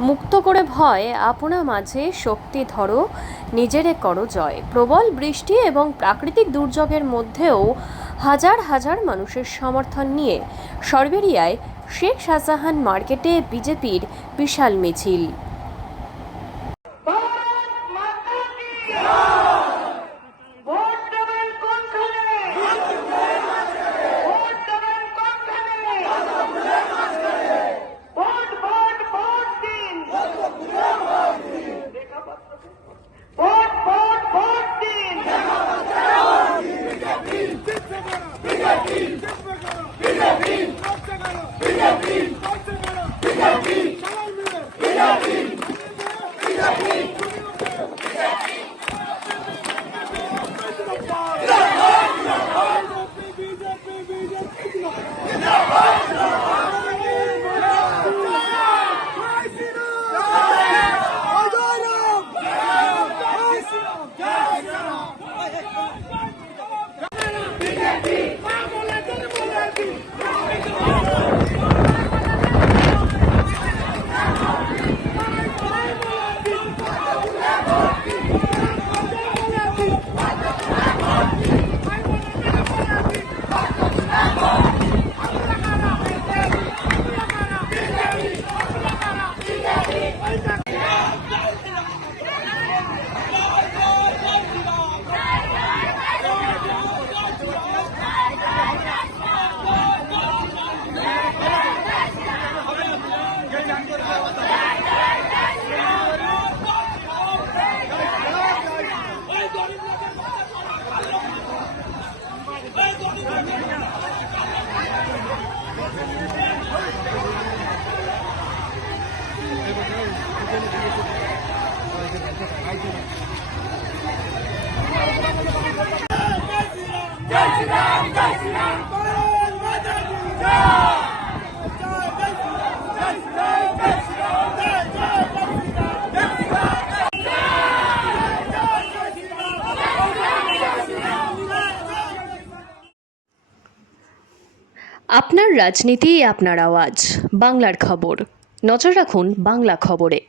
মুক্ত করে ভয়, আপনা মাঝে শক্তি ধরো, নিজেরে করো জয়। প্রবল বৃষ্টি এবং প্রাকৃতিক দুর্যোগের মধ্যেও হাজার হাজার মানুষের সমর্থন নিয়ে সরবেরিয়ায় শেখ শাহজাহান মার্কেটে বিজেপির বিশাল মিছিল। আপনার রাজনীতি, আপনার আওয়াজ, বাংলার খবর। নজর রাখুন বাংলা খবরে।